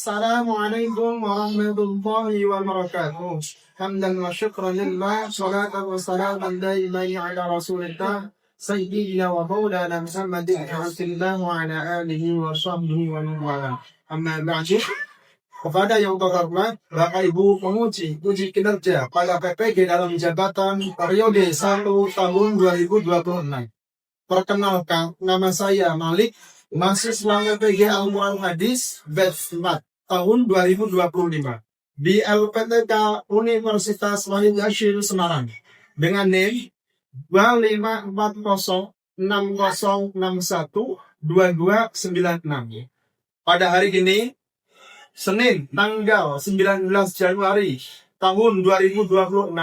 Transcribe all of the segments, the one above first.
Assalamualaikum warahmatullahi wabarakatuh. Hamdan wa syukran lillah, salatan wa salaman daimai ala rasulillah, sayyidina wa maulana Muhammadin Rasulillah wa ala alihi wa sahbihi wa wala. Amma ba'du. Kepada yang terhormat, Bapak Ibu penguji uji kinerja pada PPG dalam jabatan periode 1 tahun 2026. Perkenalkan, nama saya Malik, mahasiswa PPG Al-Quran Hadis batch 4 tahun 2025 di LPTK Universitas Wahid Hasyim Semarang dengan NIM 254060612296. Pada hari ini Senin tanggal 19 Januari tahun 2026,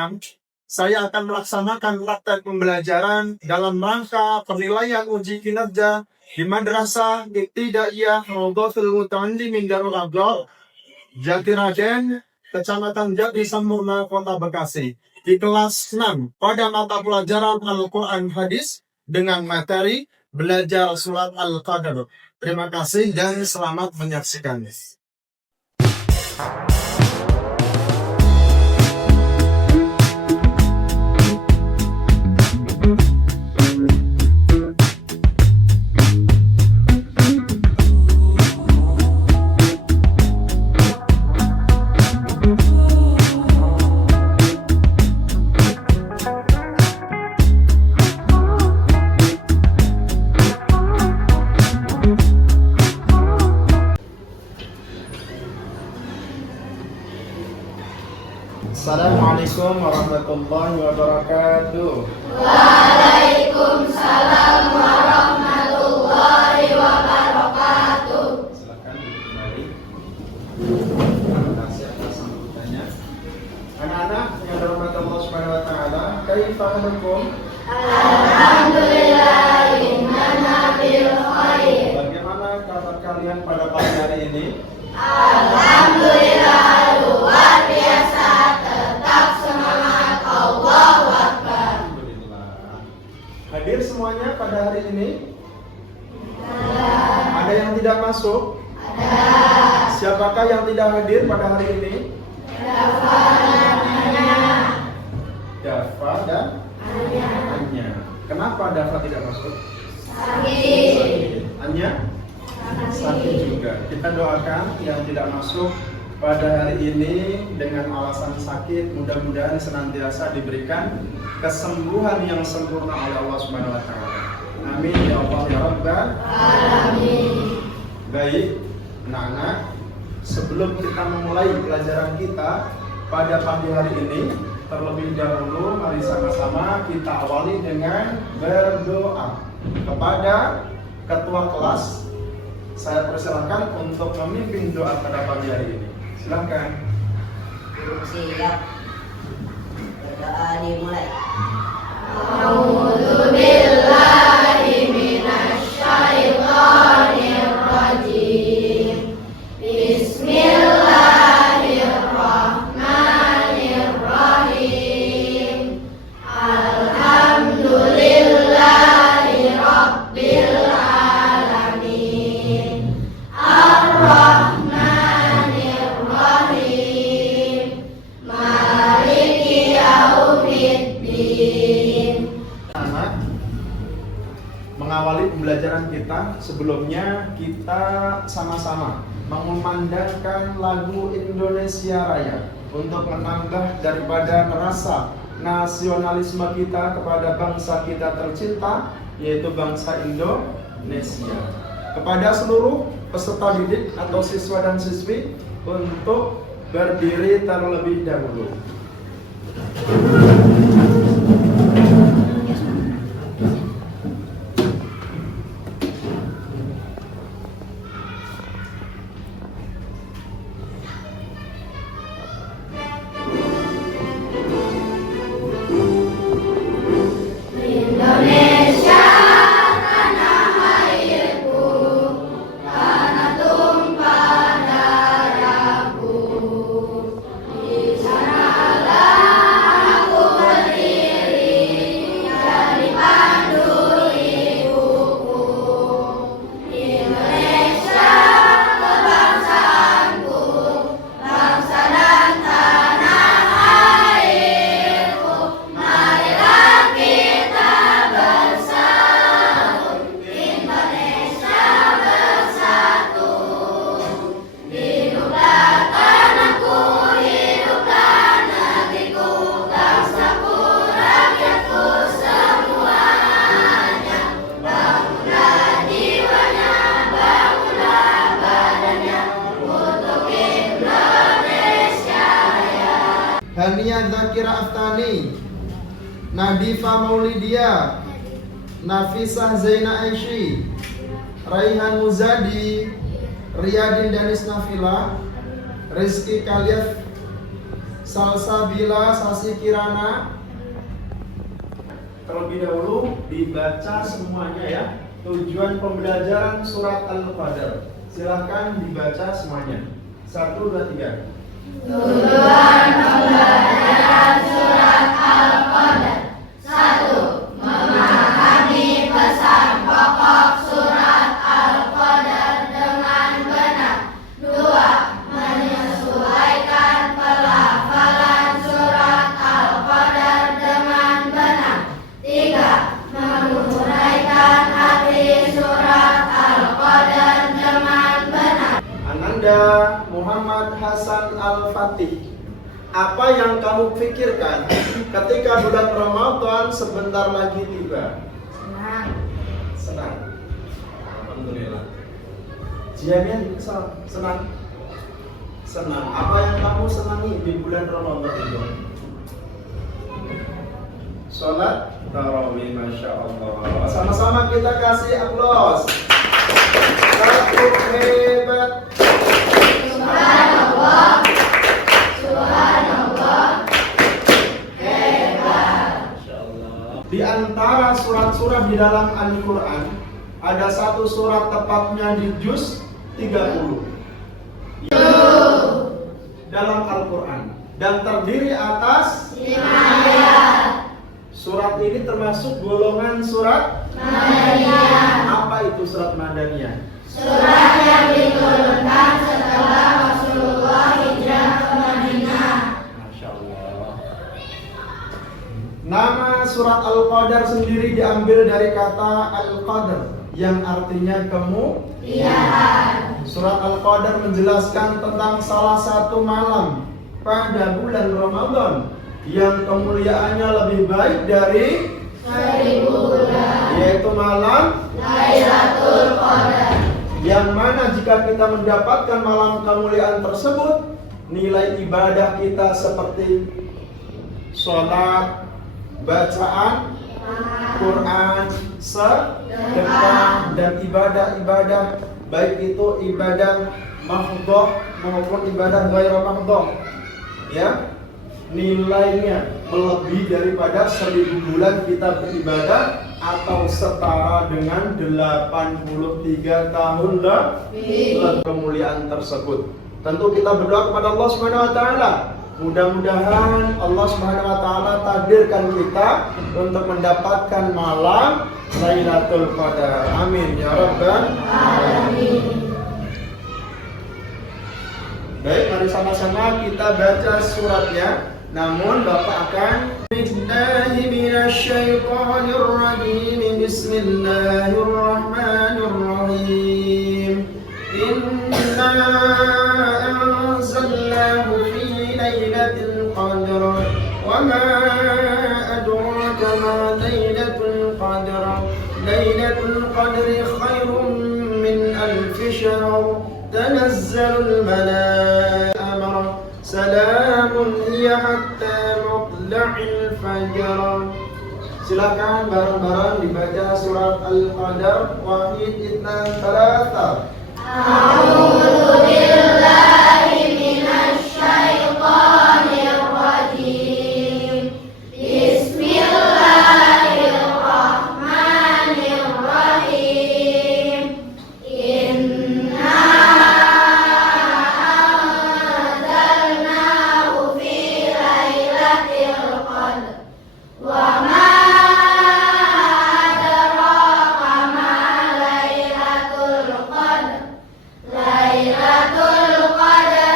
saya akan melaksanakan praktek pembelajaran dalam rangka penilaian uji kinerja di Madrasah Ibtidaiyah Rodotul Muta'allimin Darul Abdul Jatiraden, Kecamatan Jati Sampurna, Kota Bekasi, di kelas 6 pada mata pelajaran Al-Quran Hadis dengan materi belajar surat Al-Qadr. Terima kasih dan selamat menyaksikan. Assalamualaikum warahmatullahi wabarakatuh. Waalaikumsalam warahmatullahi wabarakatuh. Silakan duduk kembali. Terima kasih atas sambutannya. Anak-anak yang dirahmati Allah Subhanahu wa taala, kaifa halukum? Alhamdulillah innana bil khair. Bagaimana kabar kalian pada pagi hari ini? Alhamdulillah luar biasa, tetap semangat, Allahu Akbar. Alhamdulillah. Hadir semuanya pada hari ini? Ada yang tidak masuk? Ada. Siapakah yang tidak hadir pada hari ini? Dafa dan Anya. Dafa dan Anya. Kenapa Dafa tidak masuk? Sakit. Anya? Sakit juga. Kita doakan yang tidak masuk pada hari ini dengan alasan sakit, mudah-mudahan senantiasa diberikan kesembuhan yang sempurna oleh Allah Subhanahu wa taala. Amin ya Allah ya Rabbal Alamin. Baik, anak-anak, sebelum kita memulai pelajaran kita pada pagi hari ini, terlebih dahulu mari sama-sama kita awali dengan berdoa kepada ketua kelas. Saya persilakan untuk memimpin doa pada pagi hari ini. Silakan. Siap. Berdoa dimulai. A'udzu billahi minasy syaithanir rajim. Bismillahirrahmanirrahim. Alhamdulillahi rabbil alamin. Ar-Rahmanir Rahim. Maliki yaumiddin. Anak, mengawali pembelajaran kita, sebelumnya kita sama-sama mengumandangkan lagu Indonesia Raya untuk menambah daripada rasa nasionalisme kita kepada bangsa kita tercinta, yaitu bangsa Indonesia. Kepada seluruh peserta didik atau siswa dan siswi untuk berdiri terlebih dahulu. Indonesia tanah airku, tanah tumpah darahku. Di sanalah aku Hania Zakira Aftani, Nadifa Maulidia, Nafisah Zaina Aishi, Raihan Muzadi, Riyadin Danis Nafila, Rizky Kaliaf, Salsabila Sasi Kirana. Terlebih dahulu dibaca semuanya ya. Tujuan pembelajaran surat Al-Qadar. Silahkan dibaca semuanya. 1, 2, 3. Tujuan pembelajaran surat Al-Qadar. 1. Memahami pesan pokok surat Al-Qadar dengan benar. 2. Menyesuaikan pelafalan surat Al-Qadar dengan benar. 3. Menguraikan arti surat Al-Qadar dengan benar. Ananda Muhammad Hasan Al-Fatih, apa yang kamu pikirkan ketika bulan Ramadan sebentar lagi tiba? Senang. Alhamdulillah. Jamian senang. Senang. Apa yang kamu senangi di bulan Ramadan itu? Sholat tarawih, masya Allah. Sama-sama kita kasih aplaus. Satu hebat. Subhanallah. Subhanallah. Hebat. Di antara surat-surat di dalam Al-Quran, ada satu surat tepatnya di juz 30 dalam Al-Quran, dan terdiri atas 5 ayat. Surat ini termasuk golongan surat Madaniyah. Apa itu surat Madaniyah? Surat yang diturunkan setelah Rasulullah hijrah ke Madinah. Masya Allah. Nama surat Al-Qadar sendiri diambil dari kata Al-Qadar yang artinya kemuliaan. Surat Al-Qadar menjelaskan tentang salah satu malam pada bulan Ramadan yang kemuliaannya lebih baik dari 1000 bulan, yaitu malam Lailatul Qadar. yang mana jika kita mendapatkan malam kemuliaan tersebut, nilai ibadah kita seperti sholat, bacaan Quran, sedekah, dan ibadah-ibadah, baik itu ibadah mahdhah maupun ibadah ghairu mahdhah, ya, nilainya melebihi daripada 1000 bulan kita beribadah, atau setara dengan 83 tahun kemuliaan tersebut. Tentu kita berdoa kepada Allah Subhanahu wa taala, mudah-mudahan Allah Subhanahu wa taala takdirkan kita untuk mendapatkan malam Lailatul Qadar. Amin ya rabbal alamin. Baik, mari sama-sama kita baca suratnya. Namun Bapak akan Billahi minasyaitonir rajim. Bismillahirrahmanirrahim. Inna anzalnahu fi lailatul qadr. Wa ma adraka ma lailatul qadr. Lailatul qadri khairum min alf syahr. Tanazzalul malaa'ikatu Salamun hiya hatta matla'il fajr. Silakan bareng-bareng dibaca surat Al-Qadar. Wahid, itnan, talata. A'udzu billahi minasy syaithanir rajim. Bismillahirrahmanirrahim. Lailatul Qadar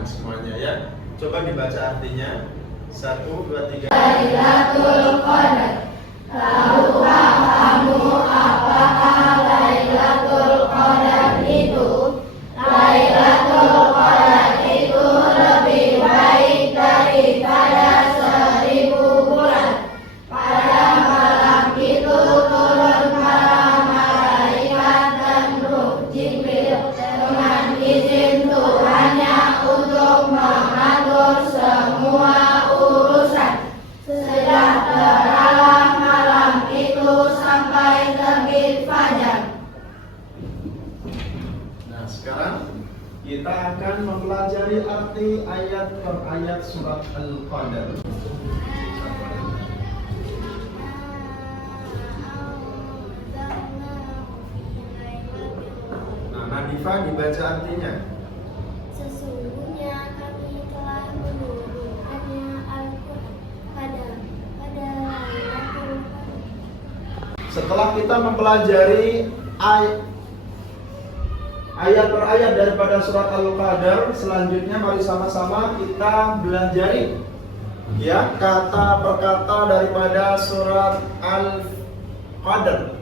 Nah, semuanya ya. Coba dibaca artinya. 1, 2, 3. Lailatul Qadar. Tahukah kamu apakah Lailatul Qadar itu? Lailatul Qadar itu lebih baik daripada 1000 bulan. Pada malam itu turun para malaikat dan Ruh Jibril dengan izin Tuhannya untuk mengatur semua urusan. Sejahteralah malam itu sampai terbit fajar. Nah, sekarang kita akan mempelajari arti ayat per ayat surat Al-Qadar. Nah, Nadifa dibaca artinya. Sesungguhnya kami telah menurunkannya Al-Quran pada Lailatul Qadar. Setelah kita mempelajari ayat per ayat daripada surat Al-Qadar, selanjutnya mari sama-sama kita belajari ya kata per kata daripada surat Al-Qadar.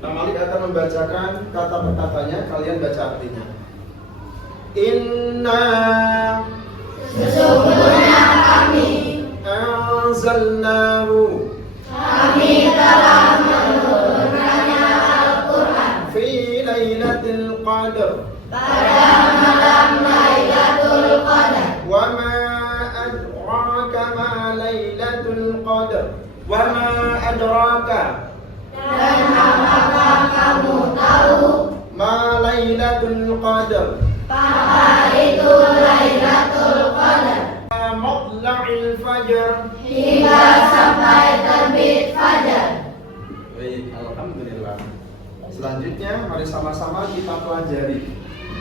Nah, Malik akan membacakan kata per katanya, kalian baca artinya. Inna Sesungguhnya kami anzalnahu telah menurunkannya Al-Quran fi lailatul qadar pada malam Lailatul Qadar. wa ma adraka ma lailatul qadar wa ma adraka Dan apakah kamu tahu ma lailatul qadar apa itu Lailatul Qadar? matla'il fajar. Hingga sampai terbit fajar. Baik, alhamdulillah. Selanjutnya mari sama-sama kita pelajari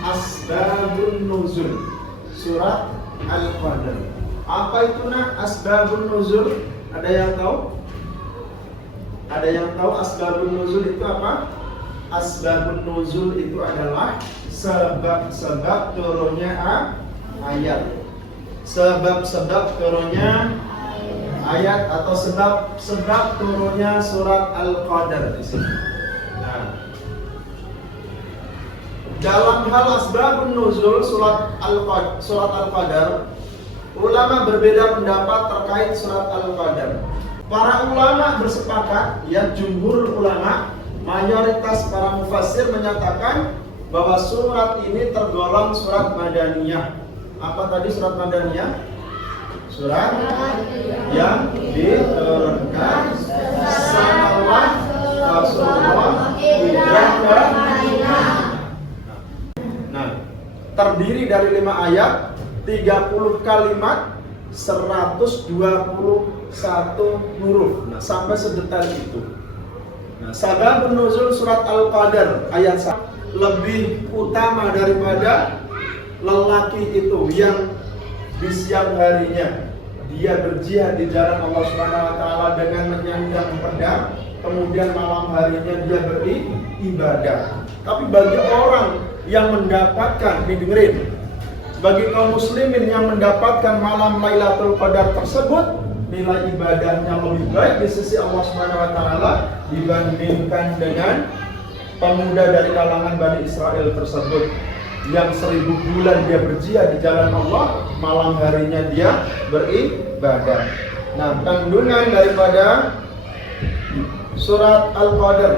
asbabun nuzul surat Al-Qadar. Apa itu asbabun nuzul? Ada yang tahu? Ada yang tahu asbabun nuzul itu apa? Asbabun nuzul itu adalah sebab-sebab turunnya ayat. Sebab-sebab turunnya ayat atau sebab-sebab turunnya surat Al-Qadar di sini. Nah, dalam hal asbabun nuzul surat Al-Qadar, ulama berbeda pendapat terkait surat Al-Qadar. Para ulama bersepakat, ya jumhur ulama, mayoritas para mufassir menyatakan bahwa surat ini tergolong surat Madaniyah. Apa tadi surat Madaniyah? Surat yang diturunkan setelah Rasulullah hijrah ke Madinah. Nah, terdiri dari 5 ayat, 30 kalimat, 121 huruf. Nah, sampai sedetail itu. Nah, sababun nuzul surat Al-Qadar ayat 1 lebih utama daripada lelaki itu yang di siang harinya dia berjihad di jalan Allah Subhanahu wa taala dengan menyandang pedang, kemudian malam harinya dia beribadah. Tapi bagi orang yang mendapatkan, didengerin, bagi kaum muslimin yang mendapatkan malam Lailatul Qadar tersebut, nilai ibadahnya lebih baik di sisi Allah Subhanahu wa taala dibandingkan dengan pemuda dari kalangan Bani Israel tersebut yang 1000 bulan dia berjihad di jalan Allah, malam harinya dia beribadah. Nah, kandungan daripada surat Al-Qadar,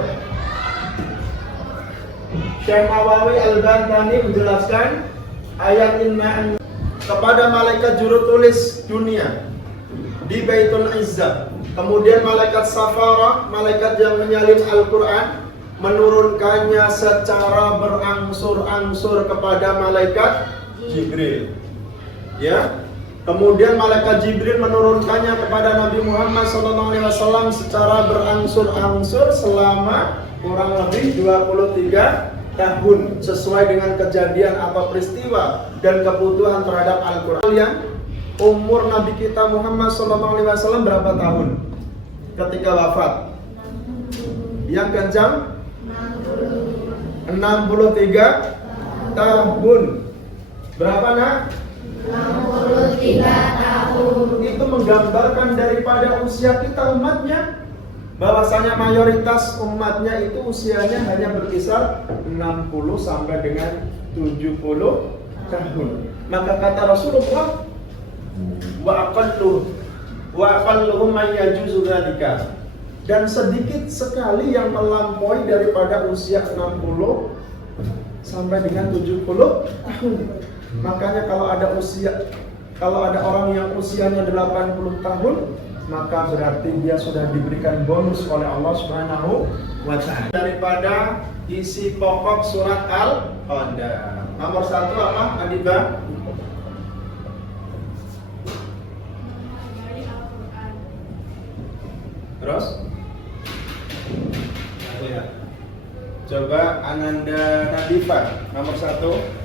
Syekh Nawawi Al-Bantani menjelaskan ayat inna kepada malaikat jurutulis dunia di Baitul Izzah, kemudian malaikat Safara, malaikat yang menyalin Al-Quran, menurunkannya secara berangsur-angsur kepada malaikat Jibril. Ya. Kemudian malaikat Jibril menurunkannya kepada Nabi Muhammad SAW secara berangsur-angsur selama kurang lebih 23 tahun sesuai dengan kejadian atau peristiwa dan kebutuhan terhadap Al-Quran. Kalian, umur Nabi kita Muhammad SAW berapa tahun ketika wafat? Yang kencang 63 tahun. Berapa nak? 63 tahun. Itu menggambarkan daripada usia kita umatnya, bahwasanya mayoritas umatnya itu usianya hanya berkisar 60 sampai dengan 70 tahun. Maka kata Rasulullah, wa aqalluhum may yajuzu dzalika. Dan sedikit sekali yang melampaui daripada usia 60 sampai dengan 70 tahun. Makanya kalau ada orang yang usianya 80 tahun, maka berarti dia sudah diberikan bonus oleh Allah Subhanahu wa ta'ala. Daripada isi pokok surat Al-Qadar. Nomor 1 apa, Adibah? Terus? Ya. Coba Ananda Nadifah, nomor 1.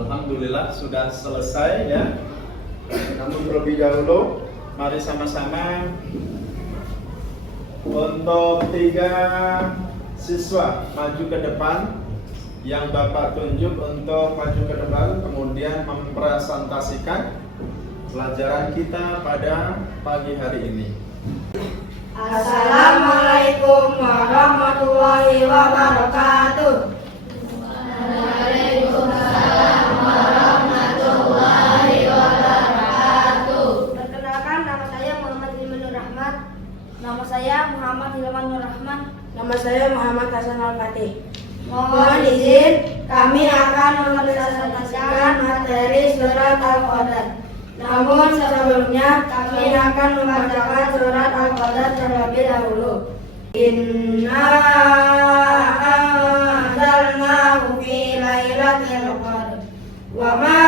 Alhamdulillah sudah selesai ya. Namun terlebih dahulu mari sama-sama untuk 3 siswa maju ke depan, yang Bapak tunjuk untuk maju ke depan, kemudian mempresentasikan pelajaran kita pada pagi hari ini. Assalamualaikum warahmatullahi wabarakatuh. Perkenalkan, nama saya Muhammad Hilman Nur Rahman. Nama saya Muhammad Hilman Nur Rahman. Nama saya Muhammad Hasan Al-Fatih. Mohon izin, kami akan mempresentasikan materi surat Al-Qadar. Namun sebelumnya kami akan membacakan surat Al-Qadar terlebih dahulu. Inna anzalnahu fi lailatul qadar. Wa ma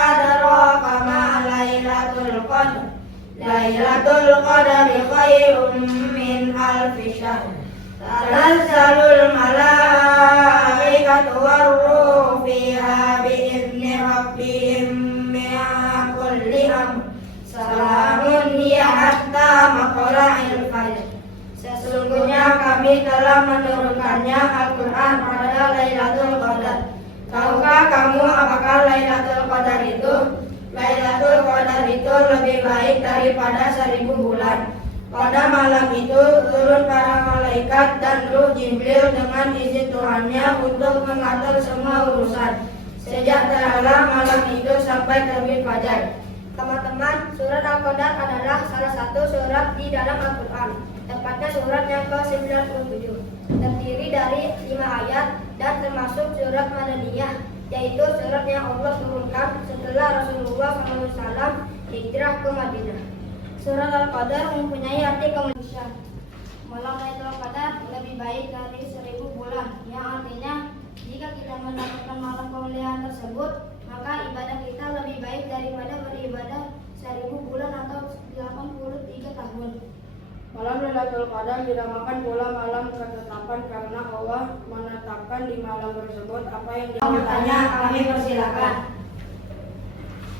adraka ma lailatul qadar. Lailatul qadari khairum min alfi syahr. Tanazzalul malaikatu war-ruhu fiha bi'izni rabbihim min kulli amr. Salamun hiya hatta matla'il fajr. Sesungguhnya kami telah menurunkannya Al-Quran pada Lailatul Qadar. Tahukah kamu apakah Lailatul Qadar itu? Lailatul Qadar itu lebih baik daripada 1000 bulan. Pada malam itu turun para malaikat dan Ruh Jibril dengan izin Tuhannya untuk mengatur semua urusan, sejak terhalang malam itu sampai terbit fajar. Teman-teman, surat Al-Qadar adalah salah satu surat di dalam Al-Quran, tepatnya surat yang ke-97, terdiri dari 5 ayat dan termasuk surat Madaniyah, yaitu surat yang Allah turunkan setelah Rasulullah SAW hijrah ke Madinah. Surat Al-Qadar mempunyai arti kemanusiaan. Malam Lailatul Qadar lebih baik dari 1000 bulan, yang artinya jika kita mendapatkan malam kemuliaan tersebut, maka ibadah kita lebih baik daripada beribadah 1000 bulan atau 83 tahun. Malam Lailatul Qadar dinamakan pula malam ketetapan karena Allah menetapkan di malam tersebut apa yang bertanya, kami persilakan.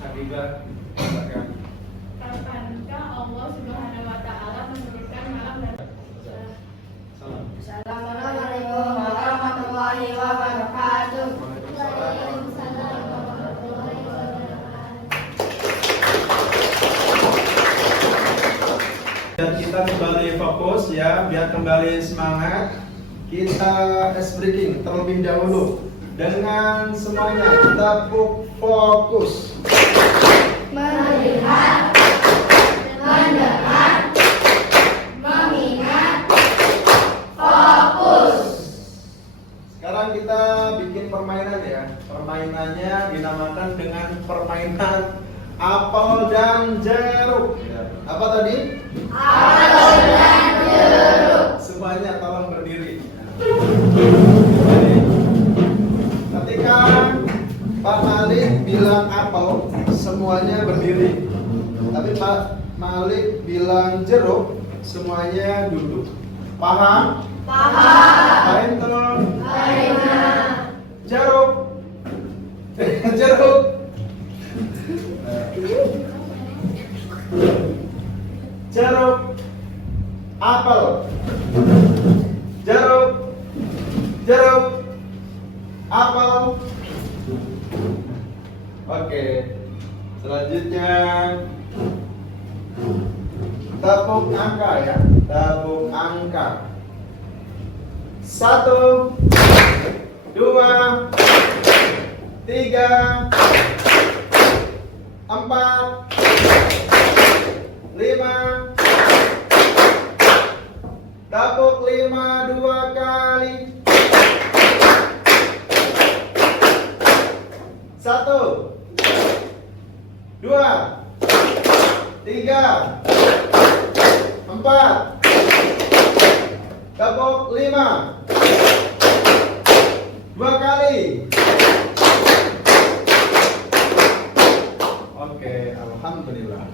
Habibah, silakan. Kapankah Allah Subhanahu wa taala menurunkan malam dan Assalamualaikum warahmatullahi wabarakatuh. Dan kita kembali fokus ya, biar kembali semangat. Kita ice breaking terlebih dahulu. Dengan semuanya kita fokus. Melihat, mendengar, mengingat, fokus. Sekarang kita bikin permainan ya. Permainannya dinamakan dengan permainan apel dan jeruk. Apa tadi? Apel dan jeruk. Semuanya tolong berdiri. Ketika Pak Malik bilang apel, semua semuanya berdiri. Tapi Pak Malik bilang jeruk, semuanya duduk. Paham? Paham. Telur. Jeruk. Jeruk. Jeruk. Apel. Jeruk. Jeruk. Apel. Oke. Selanjutnya tepuk angka ya. Tepuk angka. 1, 2, 3, 4, 5. Tepuk 5 2 kali. 1, 2, 3, 4. Tepuk 5 2 kali. Oke, alhamdulillah.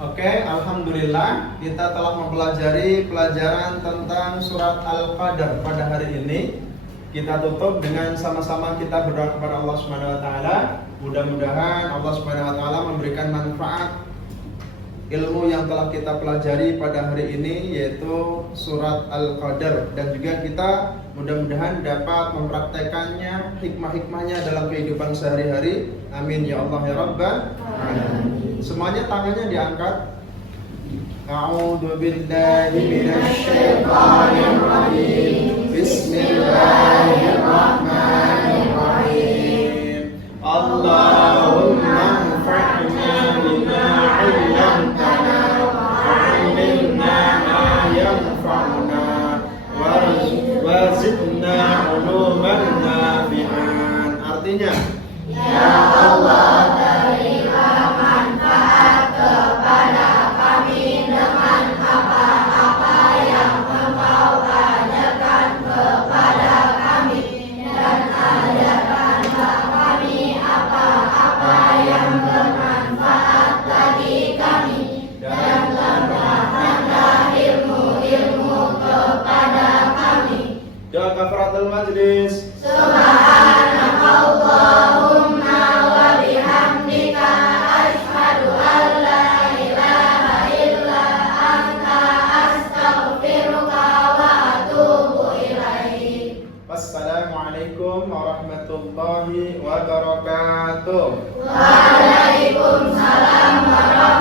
Oke, alhamdulillah kita telah mempelajari pelajaran tentang surat Al-Qadar pada hari ini. Kita tutup dengan sama-sama kita berdoa kepada Allah Subhanahu wa taala. Mudah-mudahan Allah Subhanahu wa taala memberikan manfaat ilmu yang telah kita pelajari pada hari ini, yaitu surat Al-Qadar, dan juga kita mudah-mudahan dapat mempraktekannya, hikmah-hikmahnya dalam kehidupan sehari-hari. Amin ya Allah ya Rabbal alamin. Semuanya tangannya diangkat. A'udzu billahi minasy syaithanir rajim. Bismillahirrahmanirrahim. Allahumma anfa'na bima 'allamtana wa'allimna ma yanfa'una wazidna 'uluman nafi'an. Artinya, Ya Allah, berilah manfaat kepada kami dengan apa-apa yang Engkau ajarkan kepada kami, dan ajarkanlah kami apa-apa yang bermanfaat bagi kami, dan tambahkanlah ilmu-ilmu kepada kami. doa kafaratul majlis. Subhanakallahumma wa bihamdika asyhadu an la ilaha illa anta astaghfiruka wa atubu ilaik. Wassalamualaikum warahmatullahi wabarakatuh. Waalaikumsalam warahmatullahi